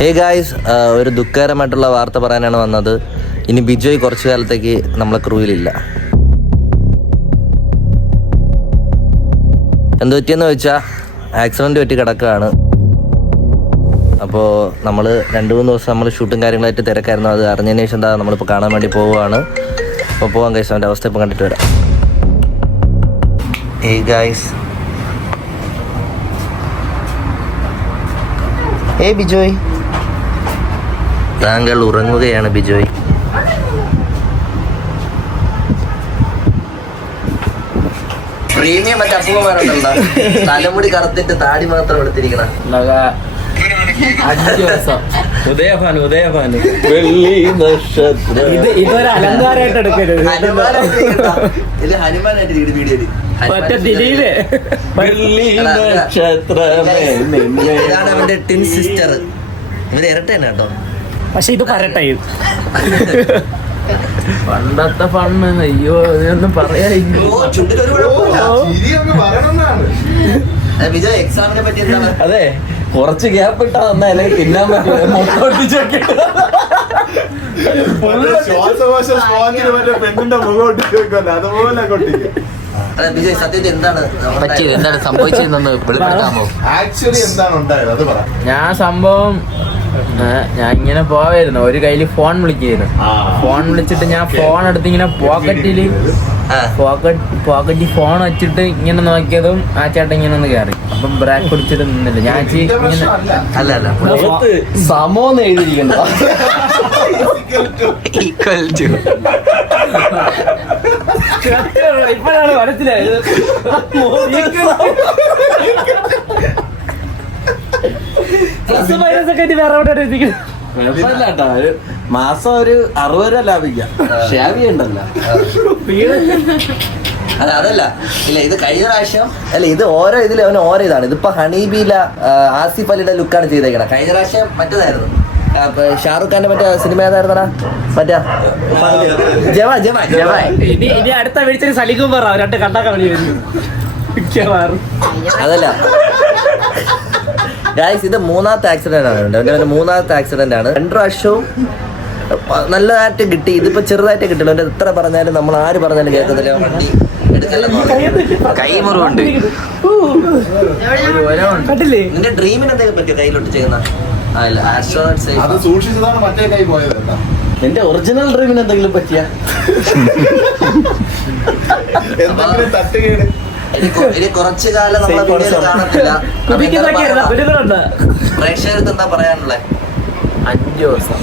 Hey guys, ഒരു ദുഃഖകരമായിട്ടുള്ള വാർത്ത പറയാനാണ് വന്നത്. ഇനി ബിജോയ് കുറച്ചു കാലത്തേക്ക് നമ്മളെ ക്രൂവിലില്ല. എന്ത് പറ്റിയെന്ന് വെച്ചാൽ ആക്സിഡൻറ്റ് പറ്റി കിടക്കുകയാണ്. അപ്പോൾ നമ്മൾ 2-3 ദിവസം നമ്മൾ ഷൂട്ടും കാര്യങ്ങളായിട്ട് തിരക്കായിരുന്നു. അത് അറിഞ്ഞതിന് ശേഷം എന്താ നമ്മളിപ്പോൾ കാണാൻ വേണ്ടി പോവുകയാണ്. അപ്പോൾ പോകാൻ ഗൈസ്, അവൻ്റെ അവസ്ഥ ഇപ്പോൾ കണ്ടിട്ട് വരാം. ഹേ ഗായ്സ്, ഹേ ബിജോയ്, താങ്കൾ ഉറങ്ങുകയാണ് ബിജോയ്. പ്രീമിയം മറ്റേ അപ്പൂപ്പന്മാരുണ്ടല്ലോ, തലമുടി കറുത്തിട്ട് താടി മാത്രം എടുത്തിരിക്കണ. ഉദയഭാനു വെള്ളി നക്ഷത്രം ഇതൊരു അലങ്കാരമായിട്ട് എടുക്കരുത്. ഇത് ഹനുമാനായിട്ട് വീഡിയോയില് ഇതാണ് അവന്റെ ടിൻ സിസ്റ്റർ. ഇവര് ഇരട്ടേനെ കേട്ടോ, പക്ഷെ ഇത് പരട്ടയും പണ്ടത്തെ ഫണ്ണ്. അയ്യോ ഇതൊന്നും പറയാ. വിജയ്, എക്സാമിനെ പറ്റി എന്താണ്? അതെ, കുറച്ച് ഗ്യാപ്പ് ഇട്ടാ തന്നാ അല്ലെങ്കിൽ തിന്നാൻ പറ്റും. പെണ്ണിന്റെ മുഖം ഒട്ടിച്ച് വെക്കല്ലോ, അതുപോലെ കൊട്ടിക്കും. വിജയ്, സത്യത്തിൽ എന്താണ് പറ്റിയത്, എന്താണ് സംഭവിച്ചതെന്ന് വെളിപ്പെടുത്താമോ? ആക്ച്വലി എന്താണ് ഉണ്ടായത് അത് പറ. ഞാൻ ഇങ്ങനെ പോവായിരുന്നു, ഒരു കയ്യില് ഫോൺ വിളിക്കായിരുന്നു. ഫോൺ വിളിച്ചിട്ട് ഞാൻ ഫോൺ എടുത്ത് ഇങ്ങനെ പോക്കറ്റിൽ ഫോൺ വെച്ചിട്ട് ഇങ്ങനെ നോക്കിയതും ആ ചേട്ടൻ ഇങ്ങനെ ഒന്ന് കയറി. അപ്പം ബ്രേക്ക് പിടിച്ചിട്ട് നിന്നില്ല. ഞാൻ ഇങ്ങനെ അല്ല സമോന്ന് എഴുതിയിരിക്കണ്ട. ഇപ്പോഴാണ് മനസ്സിലായത്. മാസം ഒരു 60 രൂപ ലാഭിക്കാം. ഷാവി ഉണ്ടല്ലോ. അതല്ല, ഇല്ല ഇത് കഴിഞ്ഞ പ്രാവശ്യം അല്ല, ഇത് ഓരോ ഇതിൽ അവന് ഓരോ ഇതാണ്. ഇതിപ്പോ ഹണീബിയില ആസിഫ് അലിയുടെ ലുക്കാണ് ചെയ്തേക്കണം. കഴിഞ്ഞ പ്രാവശ്യം മറ്റേതായിരുന്നു, ഷാറുഖ് ഖാന്റെ മറ്റേ സിനിമ ഏതായിരുന്നടാ, മറ്റേ ഇനി അടുത്ത വിളിച്ചൊരു സലിക്കും പറ രണ്ട് കണ്ടാക്കാൻ വേണ്ടി അതല്ല ഗായ്സ്, ഇത് 3ാമത്തെ ആക്സിഡന്റ് ആണ്. അവന്റെ 3ാമത്തെ ആക്സിഡന്റ് ആണ്. 2 പ്രാവശ്യവും നല്ലതായിട്ട് കിട്ടി. ഇതിപ്പോ ചെറുതായിട്ട് കിട്ടില്ല. അവന്റെ എത്ര പറഞ്ഞാലും നമ്മൾ ആര് പറഞ്ഞാലും കേൾക്കത്തില്ല. വണ്ടി കൈമുറിവുണ്ട്. നിന്റെ ഡ്രീമിന് എന്തെങ്കിലും പറ്റിയോ കയ്യിലോട്ട് ചെയ്യുന്ന? അത് സൂക്ഷിച്ചതാണ് മറ്റേ കൈ പോയത്. നിന്റെ ഒറിജിനൽ ഡ്രീമിന് എന്തെങ്കിലും പറ്റിയ? എന്തെങ്കിലും തട്ടുകേട്. ഇനി കുറച്ചു കാലം നമ്മളെ വീഡിയോയിൽ കാണത്തില്ല. പ്രേക്ഷകർക്ക് എന്താ പറയാനുള്ളത്? 5 ദിവസം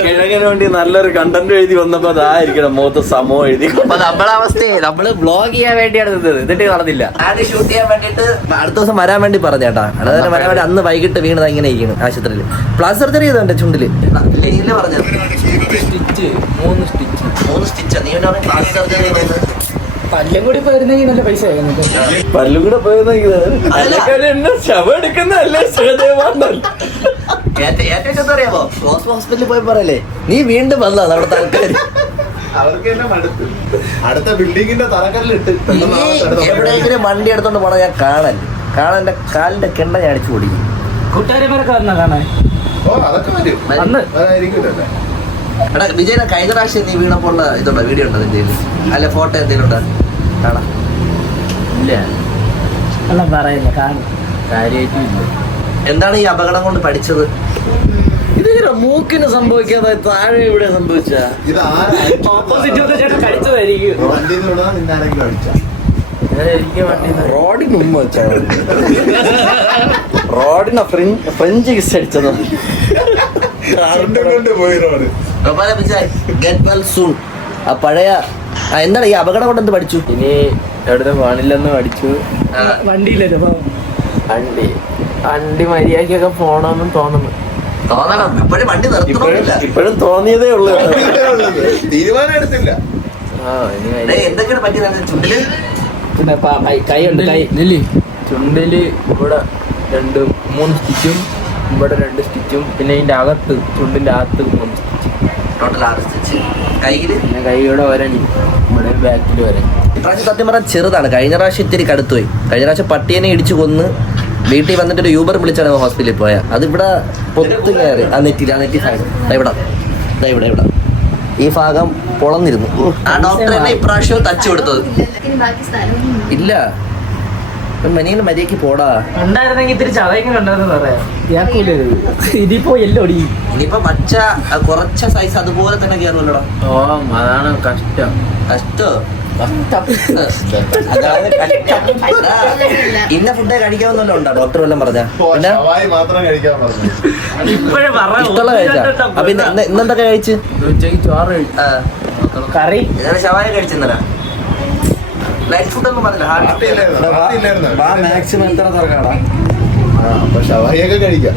കിഴങ്ങിന് വേണ്ടി നല്ലൊരു കണ്ടന്റ് എഴുതി വന്നപ്പോ അതായിരിക്കണം മുഖത്ത് സമോ എഴുതി. അപ്പൊ നമ്മളെ അവസ്ഥയെ നമ്മള് ബ്ലോഗ് ചെയ്യാൻ വേണ്ടിയാണ് നിന്നത്. എന്നിട്ട് നടന്നില്ല. ആദ്യം ഷൂട്ട് ചെയ്യാൻ വേണ്ടിട്ട് അടുത്ത ദിവസം വരാൻ വേണ്ടി പറഞ്ഞേട്ടാ. അടുത്ത വരാൻ വേണ്ടി അന്ന് വൈകിട്ട് വീണത് ഇങ്ങനെ ഇരിക്കുന്നു ആശുപത്രിയിൽ. പ്ലാസ് സർജറി ചെയ്തോ എന്റെ ചുണ്ടില്. പറഞ്ഞത് 3 സ്റ്റിച്ച്. നീ പ്ലാസ് സർജറി ചെയ്തത് പല്ലും കൂടി പോയിരുന്നെങ്കിൽ നല്ല പൈസ പല്ലും കൂടെ പോയിരുന്നെങ്കിൽ ശവം എടുക്കുന്നല്ലേ ഏറ്റവും അറിയാമോ, ഹോസ്പിറ്റലിൽ പോയി പറയല്ലേ നീ വീണ്ടും വന്നോ നമ്മുടെ ആൾക്കാർ. അവർക്ക് തന്നെ മടുത്ത് അടുത്ത ബിൽഡിങ്ങിന്റെ തറക്കല്ലിട്ട് എവിടെയെങ്കിലും വണ്ടി എടുത്തോണ്ട് പോണ ഞാൻ കാണാൻ എന്റെ കാലിന്റെ കിണ്ട ഞാൻ അടിച്ചു പൊടിക്കും. കൂട്ടുകാരന്മാരൊക്കെ വന്നാ കാണാൻ. ഓ അതൊക്കെ വരും. അതായിരിക്കുമല്ലേ. എടാ വിജയനെ, കഴിഞ്ഞ പ്രാവശ്യം നീ വീണപ്പോൾ ഇതുണ്ടോ, വീഡിയോ ഉണ്ടോ എന്തെങ്കിലും? അല്ല ഫോട്ടോ എന്തെങ്കിലും ഉണ്ടോ കാണാം? ഇല്ല, അല്ല പറയുന്നില്ല, കാണും. കാര്യമായിട്ടും ഇല്ല. എന്താണ് ഈ അപകടം കൊണ്ട് പഠിച്ചത്? ഇത് മൂക്കിന് സംഭവിക്കാതെ താഴെ ഇവിടെ സംഭവിച്ച ഇത് കടിച്ചതായിരിക്കും. വണ്ടിയിൽ നിന്ന് വിടാൻ നിന്നാരെങ്കിലും അടിച്ചാ റോഡിന് മുമ്പ് വെച്ചാ റോഡിനെ ഫ്രഞ്ച് കിസ് അടിച്ചത്. കൊണ്ട് പോയി റോഡ്. Get well soon. ആ പഴയ എന്താണ് ഈ അപകടം കൊണ്ട് എന്ത് പഠിച്ചു? ഇനി എവിടുന്ന് പോണില്ലെന്ന് പഠിച്ചു. വണ്ടിയില്ലല്ലോ. വണ്ടി മര്യാദക്കൊക്കെ പോണമെന്നും തോന്നുന്നു. തോന്നണം. ഇപ്പോഴും വണ്ടി നിർത്തണമെന്നില്ല. ഇപ്പോഴും തോന്നിയതേ ഉള്ളൂ. തീരുമാനം എടുത്തില്ല. എന്തൊക്കെയാണ് പറ്റിയത് ചുണ്ടില്? പിന്നെ കൈയുണ്ട്, ചുണ്ടില് ഇവിടെ 2-3 സ്റ്റിച്ചും, ഇവിടെ 2 സ്റ്റിച്ചും, പിന്നെ ഇതിന്റെ അകത്ത് ചുണ്ടിന്റെ അകത്ത് 3 സ്റ്റിച്ച്. Total 6 stitch. കൈയില് പിന്നെ കൈയുടെ വരണി, ഇവിടെ ബാക്കിൽ വരണി. ഇപ്രാവശ്യം സത്യം പറഞ്ഞാൽ ചെറുതാണ്. കഴിഞ്ഞ പ്രാവശ്യം ഇത്തിരി കടുത്തുപോയി. കഴിഞ്ഞ പ്രാവശ്യം പട്ടിയെ ഇടിച്ചു കൊന്ന് വീട്ടിൽ വന്നിട്ട് ഒരു യൂബർ വിളിച്ചാണ് ഹോസ്പിറ്റലിൽ പോയാൽ അതിവിടെ പൊത്ത് കയറി ആ നെറ്റി സൈഡ് ഇവിടെ ഈ ഭാഗം പൊളന്നിരുന്നു. ആ ഡോക്ടർ തന്നെ ഇപ്രാവശ്യം തച്ചു കൊടുത്തത് ഇല്ല. മെനിയിൽ മര്യാദക്ക് പോടാ. ഉണ്ടായിരുന്നെങ്കിൽ ഇത്തിരി ചതയൊക്കെ കണ്ടായിരുന്നു പറയാം. ഇതിപ്പോ എല്ലോ ഇനിയിപ്പോ മച്ച കുറച്ച സൈസ് അതുപോലെ തന്നെ കയറുമല്ലോടാ. ഓ അതാണ് കഷ്ടം. കഷ്ടോ ഇന്ന ഫുഡേ കഴിക്കാവുന്നല്ലോ ഉണ്ടോ ഡോക്ടർ വല്ലതും പറഞ്ഞ? പിന്നെ ഷവായി മാത്രം കഴിക്കാൻ പറഞ്ഞു. ഇപ്പോഴും ഇഷ്ടമുള്ള കഴിച്ചാ? അപ്പൊ ഇന്നെന്തൊക്കെ കഴിച്ച്? ഉച്ചയ്ക്ക് ചോറ് കഴിച്ചു. കറി ഷവായ കഴിച്ചെന്നല്ല. ലൈറ്റ് ഫുഡ് ഒന്നും പറഞ്ഞില്ല. മാക്സിമം എത്ര തിരക്കാടാ? അപ്പൊ ഷവായിയൊക്കെ കഴിക്കാം.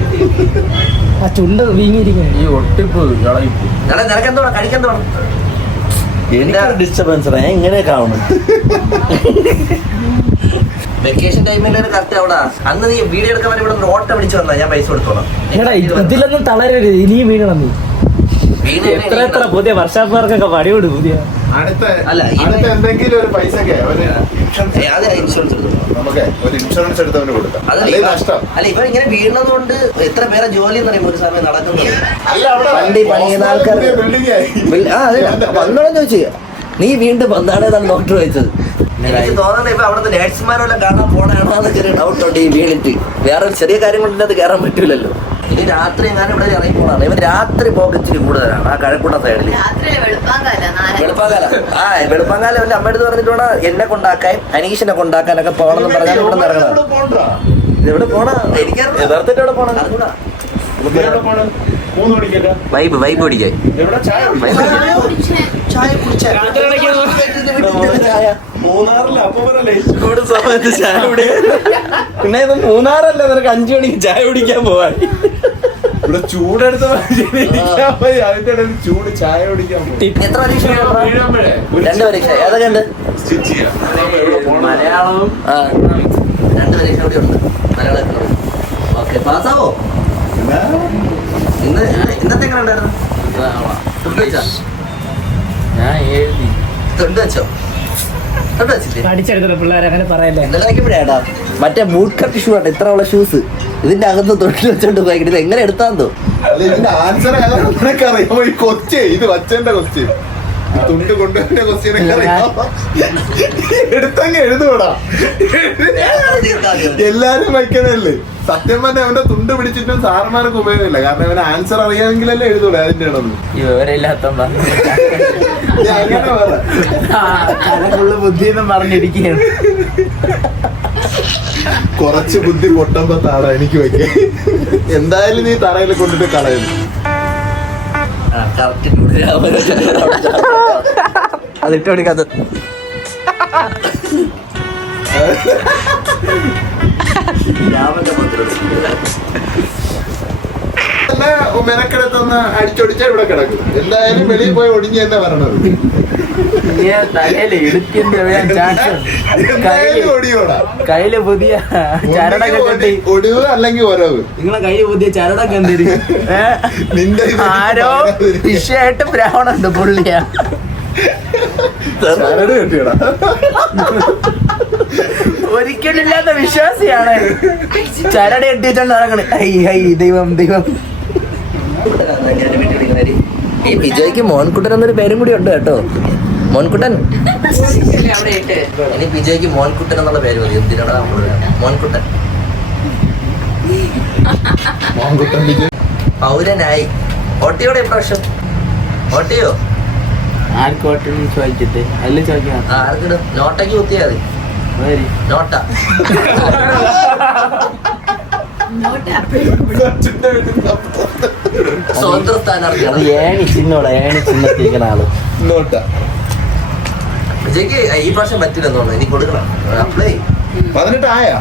ആ ചുണ്ട് വീങ്ങിയിരിക്കുന്നു. ഈ ഒട്ടിപ്പ് കളയിപ്പ്. നിനക്ക് എന്തോ കഴിക്കാൻ തോന്നും? എനിക്കൊരു ഡിസ്റ്റർബൻസ് ഇങ്ങനെ കാണുന്നു. വെക്കേഷൻ ടൈമിൽ കറക്റ്റ് അവിടെ അന്ന് നീ വീഡിയോ എടുക്കാൻ വേണ്ടി ഇവിടെ ഓട്ട പിടിച്ചു വന്നാ ഞാൻ പൈസ കൊടുത്തോളാം. ഇതിലൊന്നും തളരരുത്. ഇനിയും വീണണം നീ. എത്ര പുതിയ വർഷാപ്പുകാർക്കൊക്കെ പണിയോട് പുതിയ അടുത്ത അല്ല, എന്തെങ്കിലും ഒരു പൈസക്ക് ഇൻഷുറൻസ് എടുത്തു നമുക്ക് ഒരു ഇൻഷുറൻസ് എടുത്തവന് കൊടുക്കാം. അതല്ല നഷ്ടം. അല്ല ഇവർ ഇങ്ങനെ വീഴുന്നതുകൊണ്ട് എത്ര പേരെ ജോലി എന്ന് പറയുമ്പോൾ ഒരു സമയം നടക്കുന്നത്. അല്ല, അവിടെ വണ്ടി പണിയുന്ന ആൾക്കാർ പുതിയ building ആയി. വന്നോളെന്ന് ചോദിച്ചു. നീ വീണ്ടും വന്നാണെന്നാണ് ഡോക്ടർ ചോദിച്ചത്. എനിക്ക് തോന്നുന്നത് ഇപ്പൊ അവിടുത്തെ നേഴ്സുമാരെല്ലാം കാണാൻ പോണാണോന്ന് ചെറിയ ഡൗട്ട് ഉണ്ട് ഈ വീണിട്ട്. വേറെ ചെറിയ കാര്യങ്ങളിൻ്റെ അത് കയറാൻ പറ്റൂലല്ലോ. ഇനി രാത്രി എങ്ങാനും ഇവിടെ ഇറങ്ങി പോണാണ്. ഇവൻ രാത്രി പോക്ക് ഇച്ചിരി കൂടുതലാണ് ആ കഴക്കൂട്ട സൈഡിൽ. വെളുപ്പാങ്കാലം എന്റെ അമ്മയെടുത്ത് പറഞ്ഞിട്ടൂടെ എന്നെ കൊണ്ടാക്കാൻ അനീഷിനെ കൊണ്ടാക്കാനൊക്കെ പോകണമെന്ന് പറഞ്ഞാൽ ഇവിടെ നിന്ന് ഇറങ്ങണം. ഇതെവിടെ പോണാ? എനിക്കറിയാം യഥാർത്ഥത്തിൽ എവിടെ പോണം. അറിഞ്ഞൂടാ. വൈബ് പിടിക്കാൻ ചായ കുടിച്ച മൂന്നാറിലെ അപ്പൂപ്പനല്ലേ ചൂട് സമയത്ത് ചായ കുടിക്കാൻ. പിന്നെ ഇത് മൂന്നാറല്ല, നിനക്ക് 5 മണിക്ക് ചായ കുടിക്കാൻ പോവാൻ. ഇവിടെ ചൂടെടുത്ത അതിന്റെ ഇടയിൽ ചൂട് ചായ കുടിക്കാൻ പോകും. എത്ര പരീക്ഷ? 2 പരീക്ഷ. ഏതൊക്കെ ഉണ്ട്? സ്റ്റിച്ച് ചെയ്യാം. മലയാളവും 2 പരീക്ഷ കൂടി ഉണ്ട്. മലയാളം. ഓക്കെ, പാസ്സാവോ? ഇന്നത്തെ എങ്ങനെ ഉണ്ടായിരുന്നു? ഫുഡ് കഴിച്ചാ? ഞാൻ എഴുതി തൊണ്ട് വെച്ചോ? തൊണ്ട് വെച്ചില്ലേ? പഠിച്ചെടുത്ത പിള്ളേർ അങ്ങനെ പറയല്ലേ. ഇന്നലെ നോക്കിയപ്പോഴേടാ മറ്റേ ബൂട്ട് കട്ട് ഷൂ ആണ് ഇത്ര ഉള്ള ഷൂസ് ഇതിന്റെ അകത്ത് തൊട്ടിൽ വെച്ചോണ്ട് പോയിട്ട് ഇത് എങ്ങനെ എടുത്താന്തോ? അല്ല, ഇതിന്റെ ആൻസർ നിനക്കറിയാമോ? ഈ കൊച്ചേ ഇത് വച്ചന്റെ കൊച്ചേ തുണ്ട് കൊണ്ടുവന്റെ കൊച്ചിനൊക്കെ അറിയാമോ? എടുത്തങ്ങ് എഴുതൂടാ. എല്ലാരും വയ്ക്കണല്ലേ. സത്യം പറഞ്ഞ അവന്റെ തുണ്ട് പിടിച്ചിട്ടും സാർമാർക്ക് ഉപയോഗമില്ല. കാരണം അവന് ആൻസർ അറിയാമെങ്കിലല്ലേ എഴുതൂടെ അതിന്റെ ഇടന്ന്. വിവരമില്ലാത്ത അങ്ങനെ ഫുള്ള് ബുദ്ധിയെന്നും പറഞ്ഞിരിക്കുകയാണ്. കുറച്ച് ബുദ്ധി പൊട്ടുമ്പോ താട എനിക്ക് വയ്ക്ക. എന്തായാലും നീ തറയിൽ കൊണ്ടിട്ട് കളയുന്നു. അതിട്ട് പിടിക്കാത്ത മെനക്കെടുത്തൊന്ന് അടിച്ചൊടിച്ചാ ഇവിടെ കിടക്കും. എന്തായാലും വെളിയിൽ പോയി ഒടിഞ്ഞ് തന്നെ വരണത്. ഒടിയോടാ കയ്യില് പുതിയ ചരടൊക്കെ കെട്ടി ഒടിവ് അല്ലെങ്കിൽ ഒരവ്. നിങ്ങളെ കയ്യില് പുതിയ ചരടൊക്കെ എന്തിരി നിന്റെ ആരോ വിഷയായിട്ട് ബ്രാഹ്മണുണ്ട് പുള്ളിയാ. ചരട് കെട്ടിയടാ. ഒരിക്കലില്ലാത്ത വിശ്വാസിയാണ്. ചരട് കെട്ടിവെച്ചോണ്ട് നടക്കണേ. ഹൈ ദൈവം. ഈ ബിജോയ്ക്ക് മോൻകുട്ടൻ എന്നൊരു പേരും കൂടി ഉണ്ട് കേട്ടോ. മോൻകുട്ടൻ. ഇനി ബിജോയ്ക്ക് മോൻകുട്ടൻ എന്നുള്ള പേര് മതി. എന്തിനാണ് മോൻകുട്ടൻ? പൗരനായി. ഓട്ടിയോടെ ഇപ്രാവശ്യം ഓട്ടിയോ? ആർക്കോട്ടും ചോദിച്ചിട്ട് അല്ല ചോദിക്കാം. ആർക്കിടും? നോട്ടയ്ക്ക് കുത്തിയാ മതി. നോട്ട സ്വതന്ത്ര സ്ഥാനാർത്ഥിയാണ്. ഏണി ചിഹ്നത്തിരിക്കണ ആള്. വിജയ്ക്ക് ഈ പ്രാവശ്യം പറ്റില്ലെന്ന് തോന്നുന്നു. ഇനി കൊടുക്കണം. അപ്ലൈ 18 ആയാ?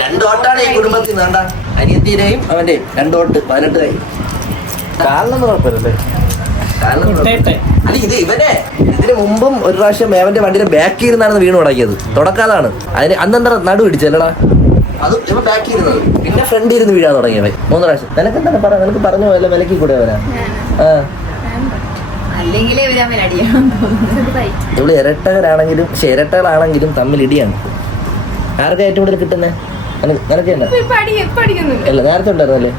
2 വോട്ടാണ് ഈ കുടുംബത്തിൽ വേണ്ട. അനിയത്തിയുടെയും അവന്റെയും 2 വോട്ട്. 18 ആയി. കാലിനൊന്നും കുഴപ്പമില്ലല്ലേ? അല്ല ഇത് ഇവനെ ഇതിന് മുമ്പും ഒരു പ്രാവശ്യം അവന്റെ വണ്ടിയുടെ ബാക്കിൽ ഇരുന്നാണ് വീണ് തുടങ്ങിയത്. തുടക്കാതാണ്. അതിന് അന്നെന്താ നടു പിടിച്ചല്ലടാ. അത് ഇവ ബാക്കിൽ ഇരുന്നത്. പിന്നെ ഫ്രണ്ടിൽ ഇരുന്ന് വീഴാൻ തുടങ്ങിയവൻ 3 പ്രാവശ്യം. നിനക്ക് എന്താണ് പറ? നിനക്ക് പറഞ്ഞു പോയല്ലോ വിലക്കി കൂടെ അവനാ. ഇവിടെ ഇരട്ടകളാണെങ്കിലും തമ്മിൽ ഇടിയാണ്. ആർക്കാ ഏറ്റവും കൂടുതൽ കിട്ടുന്നത്? നിനക്ക് തന്നെ പഠിക്കുന്നില്ല അല്ല നേരത്തെ ഉണ്ടായിരുന്നല്ലേ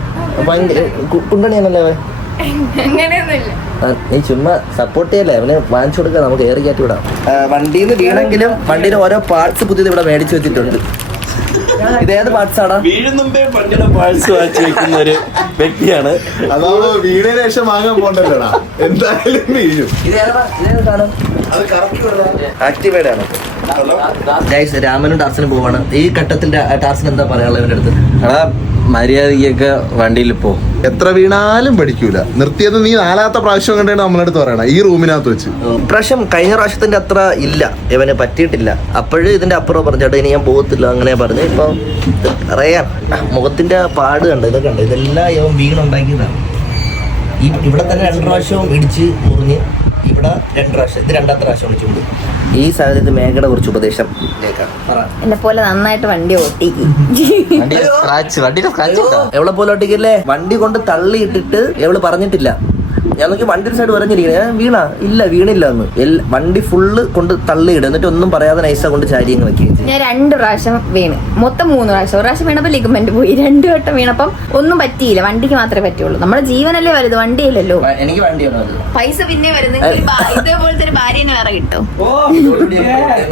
ഭയങ്കര കുണ്ടണിയാണല്ലേ അവൻ അങ്ങനെയൊന്നുമില്ല. നീ ചുമ്മാ സപ്പോർട്ട് ചെയ്യല്ലേ അവന് വാങ്ങിച്ചു കൊടുക്കുക നമുക്ക് ഏറി കയറ്റി വിടാം വണ്ടിയിൽ നിന്ന് വീണെങ്കിലും വണ്ടിയിൽ ഓരോ പാർട്സ് പുതിയത് ഇവിടെ മേടിച്ചു വെച്ചിട്ടുണ്ട് ഇതേത് പാർട്സ് ആടാ വീഴും മുമ്പേ വണ്ടിയുടെ പാഴ്സ് വാങ്ങിച്ചു വെക്കുന്ന ഒരു വ്യക്തിയാണ് അതാവുമ്പോ വീടിന് ശേഷം വാങ്ങാൻ പോണ്ടല്ലോടാ എന്തായാലും വീഴും ഇതേത് സാധനം അത് കറക്റ്റ് ആക്ടിവേഡ് ആണ് ഗൈസ് രാമനും ടാർസനും പോവാണ് ഈ ഘട്ടത്തിൽ ടാർസൻ എന്താ പറയാനുള്ളത് ഇവരുടെ അടുത്ത് എടാ മര്യാദയ്ക്കൊക്കെ വണ്ടിയിൽ പോ എത്ര വീണാലും പഠിക്കൂല നിർത്തിയത് നീ 4ാമത്തെ പ്രാവശ്യം കണ്ടാണ് നമ്മളടുത്ത് പറയണ ഈ റൂമിനകത്ത് വെച്ച് ഇപ്രാവശ്യം കഴിഞ്ഞ പ്രാവശ്യത്തിന്റെ അത്ര ഇല്ല ഇവന് പറ്റിയിട്ടില്ല അപ്പോഴും ഇതിന്റെ അപ്പുറം പറഞ്ഞേട്ടോ ഇനി ഞാൻ പോകത്തില്ല അങ്ങനെ പറഞ്ഞു ഇപ്പൊ അറിയാം മുഖത്തിന്റെ പാട് കണ്ട് ഇതൊക്കെ ഉണ്ട് ഇതെല്ലാം ഇവൻ വീണുണ്ടാക്കിയതാണ് ഇവിടെ തന്നെ 2 പ്രാവശ്യവും ഇടിച്ച് മുറിഞ്ഞ് ഇവിടെ 2 പ്രാവശ്യം ഇത് 2ാമത്തെ പ്രാവശ്യം ഇടിച്ചുകൊണ്ട് ഈ സാഹചര്യത്തിൽ മേഘയുടെ കുറച്ച് ഉപദേശം കേൾക്കാം എന്നെ പോലെ നന്നായിട്ട് വണ്ടി ഓട്ടിക്ക്. വണ്ടിയുടെ സ്ക്രാച്ച് എവളെ പോലെ ഒട്ടിക്കല്ലേ വണ്ടി കൊണ്ട് തള്ളിയിട്ടിട്ട് എവള് പറഞ്ഞിട്ടില്ല ഞാൻ നോക്കി വണ്ടി സൈഡ് പറഞ്ഞിരിക്കണേ വീണ ഇല്ല വീണില്ല എന്ന് വണ്ടി ഫുള്ള് കൊണ്ട് തള്ളിയിടും എന്നിട്ട് ഒന്നും പറയാതെ നൈസ കൊണ്ട് ചാരി അങ്ങ് വെക്കുകയും ഞാൻ 2 പ്രാവശ്യം വീണ്, മൊത്തം 3 പ്രാവശ്യം. 1 പ്രാവശ്യം വീണപ്പോ ലിഗമെന്റ് പോയി, 2 വട്ടം വീണപ്പം ഒന്നും പറ്റിയില്ല. വണ്ടിക്ക് മാത്രമേ പറ്റുള്ളൂ. നമ്മുടെ ജീവനല്ലേ വലുത്, വണ്ടിയല്ലല്ലോ. എനിക്ക് വണ്ടിയാണ് പൈസ പിന്നെ വരുന്നെങ്കിൽ ഇതേപോലത്തെ ഒരു ഭാര്യനെ വേറെ കിട്ടും.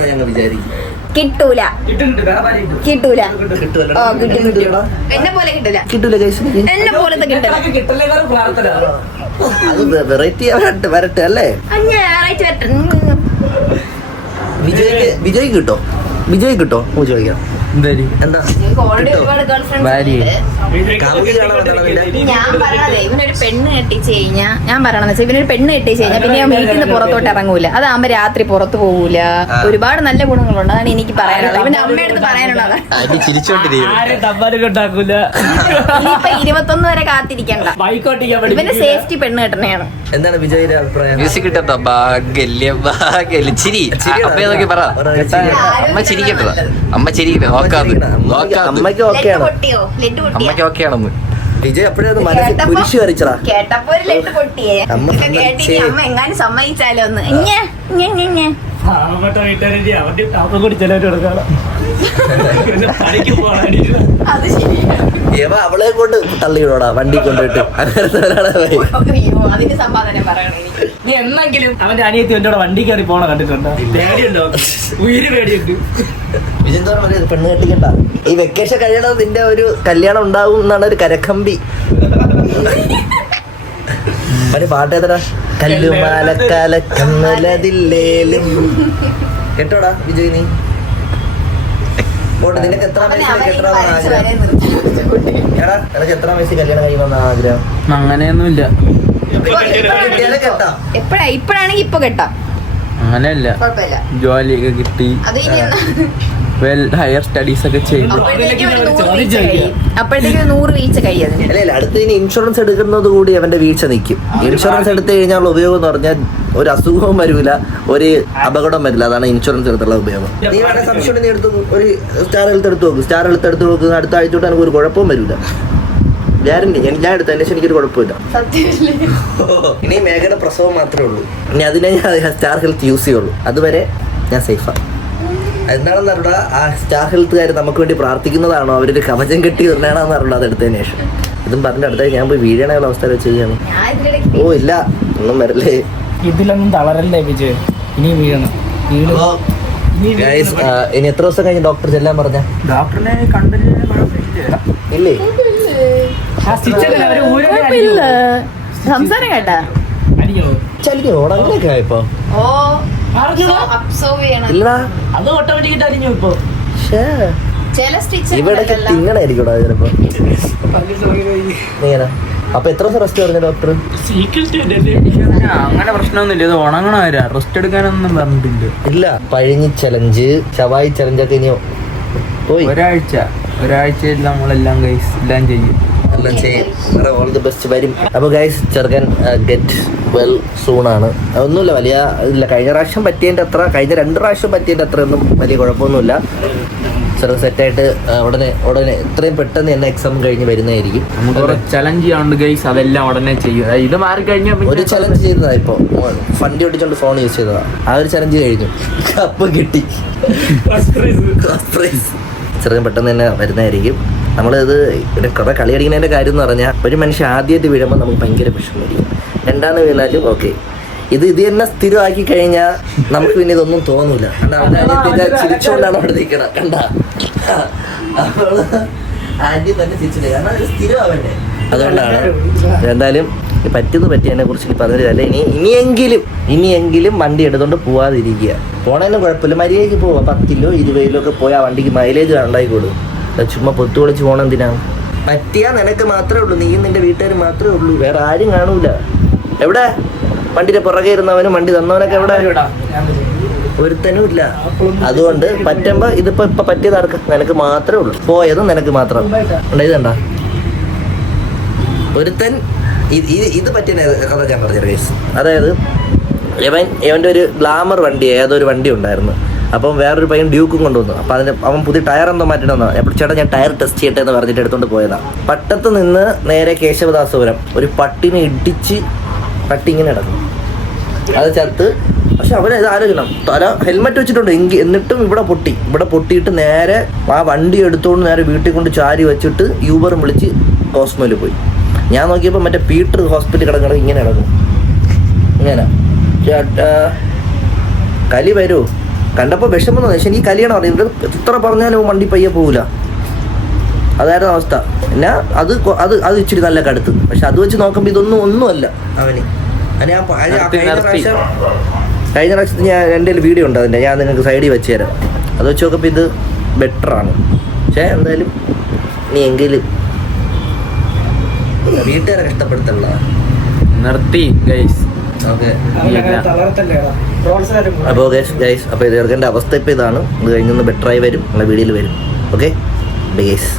ഞങ്ങൾ വിചാരിക്കും കിട്ടൂല കിട്ടൂല. ഓ കിട്ടും കിട്ടും. എന്നെ പോലെ കിട്ടൂല, കിട്ടൂല കേസ് എന്നെ പോലത്തെ കിട്ടില്ല. അത് വെറൈറ്റി വരട്ടെ അല്ലേ ഞായറാഴ്ച വരട്ടെ. വിജയ് കിട്ടോ വിജയ് കിട്ടോ ചോദിക്കാം എന്താ ഓൾറെഡി ഒരുപാട് ഗേൾഫ്രണ്ട്സ്. ഞാൻ പറയണത് ഇവനൊരു പെണ്ണ് കെട്ടിച്ച് കഴിഞ്ഞാൽ, ഞാൻ പറയണെന്ന് വെച്ചാൽ ഇവനൊരു പെണ്ണ് കെട്ടിച്ച് കഴിഞ്ഞാൽ പിന്നെ ഞാൻ വീട്ടിൽ നിന്ന് പുറത്തോട്ട് ഇറങ്ങൂല. അതാകുമ്പോ രാത്രി പുറത്ത് പോകൂല. ഒരുപാട് നല്ല ഗുണങ്ങളുണ്ട്. അതാണ് എനിക്ക് പറയാനുള്ളത്. ഇവന്റെ അമ്മയടുത്ത് പറയാനുള്ളത്. ഇനിയിപ്പൊ 21 വരെ കാത്തിരിക്കണ്ട. ഇവന്റെ സേഫ്റ്റി പെണ്ണ് കെട്ടണയാണ്. എന്താണ് വിജയുടെ അഭിപ്രായം മ്യൂസിക് കിട്ടോ ചിരി അപ്പൊ നോക്കി പറ അമ്മ ചിരിക്കട്ടോ അമ്മ ചിരിക്കട്ടെ നോക്കാത് അമ്മയ്ക്ക് ഓക്കെയാണ് പൊട്ടിയോ? ലെഡ് പൊട്ടിയോ? അമ്മയ്ക്ക് ഓക്കെ ആണെന്ന് വിജയ് എപ്പോഴേ മനസ്സിൽ കുരിശ് കറിച്ചടാ കേട്ടപ്പോ ഒരു ലെഡ് പൊട്ടിയേ. അമ്മ കേട്ടി അമ്മ എങ്ങാനും സമ്മതിച്ചാലോ ഒന്ന്. അത് ശരിയാ. അവളെ കൊണ്ട് തള്ളിയിടോടാ വണ്ടി കൊണ്ടുപോയിട്ട് അയ്യോ, അതിന്റെ സമ്പാദനം പറയണേ. നീ എന്നെങ്കിലും അവന്റെ അനിയത്തി എന്റെ വണ്ടി കയറി പോണ കണ്ടിട്ടുണ്ടോ? പേടിയുണ്ടോ? ഉയിര് പേടിയുണ്ട്. വിജയ് പെണ്ണ് കെട്ടിക്കണ്ട. ഈ വെക്കേഷൻ കഴിയണത് നിന്റെ ഒരു കല്യാണം ഉണ്ടാവും എന്നാണ് ഒരു കരക്കമ്പി. ഒരു പാട്ട് ഏതടാ? കല്ലുമാലക്കാല കമ്മലതില്ലേലും കേട്ടോടാ വിജയ് നീ പോട്ടെ. നിനക്ക് എത്ര വയസ്സിലേക്ക് എത്ര ആഗ്രഹം? എടാ നിനക്ക് എത്ര വയസ്സിൽ കല്യാണം കഴിയുമെന്ന ആഗ്രഹം? അങ്ങനെയൊന്നുമില്ല. കേട്ടാ ഇപ്പഴാണെങ്കിൽ ഇപ്പൊ കെട്ടാം, അങ്ങനെയല്ല. കുഴപ്പമില്ല. ജോലിയൊക്കെ കിട്ടി, അത് ഇനി ഹയർ സ്റ്റഡീസ് ഒക്കെ ചെയ്യുന്നു. അപ്പോഴത്തേക്കും ഒരു 100 വീഴ്ച കഴിയും. അല്ല അടുത്ത് ഇനി ഇൻഷുറൻസ് എടുക്കുന്നത് കൂടി അവന്റെ വീഴ്ച നിൽക്കും. ഇൻഷുറൻസ് എടുത്തു കഴിഞ്ഞാൽ ഉപയോഗം എന്ന് പറഞ്ഞാൽ ഒരു അസുഖവും വരില്ല, ഒരു അപകടം വരില്ല. അതാണ് ഇൻഷുറൻസ് എടുത്തുള്ള ഉപയോഗം. നീ വേണേ സംശയം നീ എടുത്തു ഒരു സ്റ്റാർ ഹെൽത്ത് എടുത്ത് നോക്കും. സ്റ്റാർ ഹെൽത്ത് എടുത്ത് നോക്കുക, അടുത്ത ആഴ്ച തൊട്ട് എനിക്ക് ഒരു കുഴപ്പവും വരില്ല. ഗ്യാരണ്ടി. ഞാൻ എടുത്തതിന് ശേഷം എനിക്കൊരു കുഴപ്പമില്ല. ഇനി മേഘയുടെ പ്രസവം മാത്രമേ ഉള്ളൂ. ഇനി അതിനെ ഞാൻ സ്റ്റാർ ഹെൽത്ത് യൂസ് ചെയ്യുള്ളൂ. അതുവരെ ഞാൻ സേഫാണ്. എന്താണെന്ന് അറിഞ്ഞാൽ ആ സ്റ്റാർ ഹെൽത്തുകാർ നമുക്ക് വേണ്ടി പ്രാർത്ഥിക്കുന്നതാണോ, അവരൊരു കവചം കെട്ടി തന്നെയാണെന്ന് അറിഞ്ഞാൽ അത് എടുത്തതിന് ശേഷം. ഇതും പറഞ്ഞ അടുത്ത ഞാൻ പോയി വീഴണയുള്ള അവസ്ഥ ചെയ്യണം. ഓ ഇല്ല ഒന്നും വരല്ലേ. ഇതിലൊന്നും തളരല്ലേ വിജയ്, ഇനി വീഴണം. ഇനി എത്ര ദിവസം കഴിഞ്ഞ് ഡോക്ടർ ചെല്ലാൻ പറഞ്ഞ? ഡോക്ടറിനെ കണ്ടില്ല. ഇല്ലേ സംസാരം കേട്ടാ ചലിക്കോടാ അങ്ങനെയൊക്കെ ആയപ്പോ അബ്സോർവ് ചെയ്യണം. ഇല്ലടാ അത് ഓട്ടോമാറ്റിക്കായിട്ട് അരിഞ്ഞു ഇപ്പൊ. ചില സ്റ്റിച്ച് ഇവിടെ തിങ്ങണായിരിക്കോടാ ചിലപ്പോ. ഇങ്ങനെ അപ്പൊ എത്ര ദിവസം റെസ്റ്റ് പറഞ്ഞു ഡോക്ടർ? അങ്ങനെ പ്രശ്നമൊന്നുമില്ല. ഇത് ഉണങ്ങണവരാ, റെസ്റ്റ് എടുക്കാനൊന്നും പറഞ്ഞിട്ടില്ല. ഇല്ല പഴഞ്ഞി ചലഞ്ച്, ഷവായി ചലഞ്ചൊക്കെ ഇനി പോയി ഒരാഴ്ചയിൽ നമ്മളെല്ലാം ഗൈസ് എല്ലാം ചെയ്യും. എല്ലാം ചെയ്യും. ഓൾ ദി ബെസ്റ്റ് വരും. അപ്പോൾ ഗൈസ് ചെറുക്കൻ ഗെറ്റ് വെൽ സൂൺ ആണ്. ഒന്നുമില്ല വലിയ ഇല്ല. കഴിഞ്ഞ പ്രാവശ്യം പറ്റിയതിൻ്റെ അത്ര, കഴിഞ്ഞ 2 പ്രാവശ്യം പറ്റിയതിൻ്റെ അത്ര ഒന്നും വലിയ കുഴപ്പമൊന്നുമില്ല. ചെറു സെറ്റായിട്ട് ഉടനെ എത്രയും പെട്ടെന്ന് തന്നെ എക്സാം കഴിഞ്ഞ് വരുന്നതായിരിക്കും. നമുക്ക് ചലഞ്ച് ചെയ്യാണ്ട് ഗൈസ്, അതെല്ലാം ഉടനെ ചെയ്യും. ഇത് മാറി കഴിഞ്ഞാൽ ഒരു ചലഞ്ച് ചെയ്തതാ. ഇപ്പോൾ ഫണ്ടി ഒട്ടിച്ചോണ്ട് ഫോൺ യൂസ് ചെയ്തതാ. ആ ഒരു ചലഞ്ച് കഴിഞ്ഞു, കപ്പ് കിട്ടി. ചെറുക്കൻ പെട്ടെന്ന് തന്നെ വരുന്നതായിരിക്കും. നമ്മളിത് കുറെ കളി അടിക്കുന്നതിൻ്റെ കാര്യം എന്ന് പറഞ്ഞാൽ ഒരു മനുഷ്യൻ ആദ്യമായിട്ട് വീഴുമ്പോൾ നമുക്ക് ഭയങ്കര വിഷമമായിരിക്കും. രണ്ടാമത് വീണാലും ഓക്കെ. ഇത് തന്നെ സ്ഥിരമാക്കി കഴിഞ്ഞാൽ നമുക്ക് പിന്നെ ഇതൊന്നും തോന്നൂല. ചിരിച്ചുകൊണ്ടാണ് അവിടെ നിൽക്കണം. കണ്ട ആദ്യം തന്നെ ചിരിച്ചില്ല, കാരണം അത് സ്ഥിരമാവണ്ടേ. അതുകൊണ്ടാണ് എന്തായാലും പറ്റിയതിനെ കുറിച്ച് പറഞ്ഞില്ല. ഇനിയെങ്കിലും വണ്ടി എടുത്തുകൊണ്ട് പോവാതിരിക്കുക. പോണതിന് കുഴപ്പമില്ല, മര്യാദയ്ക്ക് പോവാം. 10 20 ഒക്കെ പോയി ആ വണ്ടിക്ക് മൈലേജ് ഉണ്ടായിക്കോളൂ. ചുമ്മാ പൊത്തു വിളിച്ച് പോകണം എന്തിനാണ്? പറ്റിയാ നിനക്ക് മാത്രമേ ഉള്ളൂ, നീയും നിന്റെ വീട്ടുകാർ മാത്രമേ ഉള്ളൂ, വേറെ ആരും കാണൂല. എവിടെ വണ്ടിയുടെ പുറകെ ഇരുന്നവനും വണ്ടി തന്നവനൊക്കെ എവിടെ? ഒരുത്തനും ഇല്ല. അതുകൊണ്ട് പറ്റുമ്പോ ഇപ്പൊ പറ്റിയത് ആർക്ക്? നിനക്ക് മാത്രമേ ഉള്ളൂ. പോയതും നിനക്ക് മാത്രം. ഇതുണ്ട ഒരുത്തൻ ഇത് പറ്റിയ കഥ ഞാൻ പറഞ്ഞു ഗൈസ്. അതായത് ഇവൻ്റെ ഒരു ഗ്ലാമർ വണ്ടി, ഏതൊരു വണ്ടി ഉണ്ടായിരുന്നു. അപ്പം വേറൊരു പയ്യൻ ഡ്യൂക്കും കൊണ്ടുവന്നു. അപ്പം അവൻ പുതിയ ടയർ എന്തോ മാറ്റിട്ട് എപ്പോൾ ചേട്ടാ ഞാൻ ടയർ ടെസ്റ്റ് ചെയ്യട്ടെ എന്ന് പറഞ്ഞിട്ട് എടുത്തുകൊണ്ട് പോയതാണ്. പട്ടത്ത് നിന്ന് നേരെ കേശവദാസപുരം ഒരു പട്ടിനെ ഇടിച്ച് പട്ടി ഇങ്ങനെ കിടക്കും, അത് ചത്ത്. പക്ഷെ അവനെ ഇത് ആലോചിക്കണം, തല ഹെൽമെറ്റ് വെച്ചിട്ടുണ്ട് എന്നിട്ടും ഇവിടെ പൊട്ടിയിട്ട് നേരെ ആ വണ്ടി എടുത്തുകൊണ്ട് നേരെ വീട്ടിൽ കൊണ്ട് ചാരി വെച്ചിട്ട് യൂബറും വിളിച്ച് ഹോസ്പിറ്റലിൽ പോയി. ഞാൻ നോക്കിയപ്പോൾ മറ്റേ പീറ്റർ ഹോസ്പിറ്റലിൽ കിടക്കണം, ഇങ്ങനെ കിടക്കും ഇങ്ങനെ. ചേട്ടാ കലി വരുമോ? കണ്ടപ്പോൾ വിഷമം തോന്നി. പക്ഷെ എനിക്ക് കലിയാണ് പറയുന്നത്, എത്ര പറഞ്ഞാലും വണ്ടി പയ്യെ പോകില്ല. അതായിരുന്നു അവസ്ഥ. പിന്നെ അത് ഇച്ചിരി നല്ല കടുത്ത്. പക്ഷെ അത് വെച്ച് നോക്കുമ്പോൾ ഒന്നുമല്ല അവന്. കഴിഞ്ഞ പ്രാവശ്യത്ത് ഞാൻ എൻ്റെ വീഡിയോ ഉണ്ട് അതിൻ്റെ, ഞാൻ നിങ്ങൾക്ക് സൈഡിൽ വെച്ച് തരാം. അത് വെച്ച് നോക്കുമ്പോൾ ഇത് ബെറ്ററാണ്. പക്ഷേ എന്തായാലും നീ എങ്കിലും വീട്ടുകാരെ കഷ്ടപ്പെടുത്തല്ല. നിർത്തി ഗൈസ്. ഓക്കെ. അപ്പോൾ ഗൈസ് അപ്പോൾ ഇത് ചെറുക്കൻ്റെ അവസ്ഥ ഇപ്പോൾ ഇതാണ്. ഇത് കഴിഞ്ഞൊന്ന് ബെറ്ററായി വരും, നമ്മുടെ വീഡിയോയിൽ വരും. Okay guys.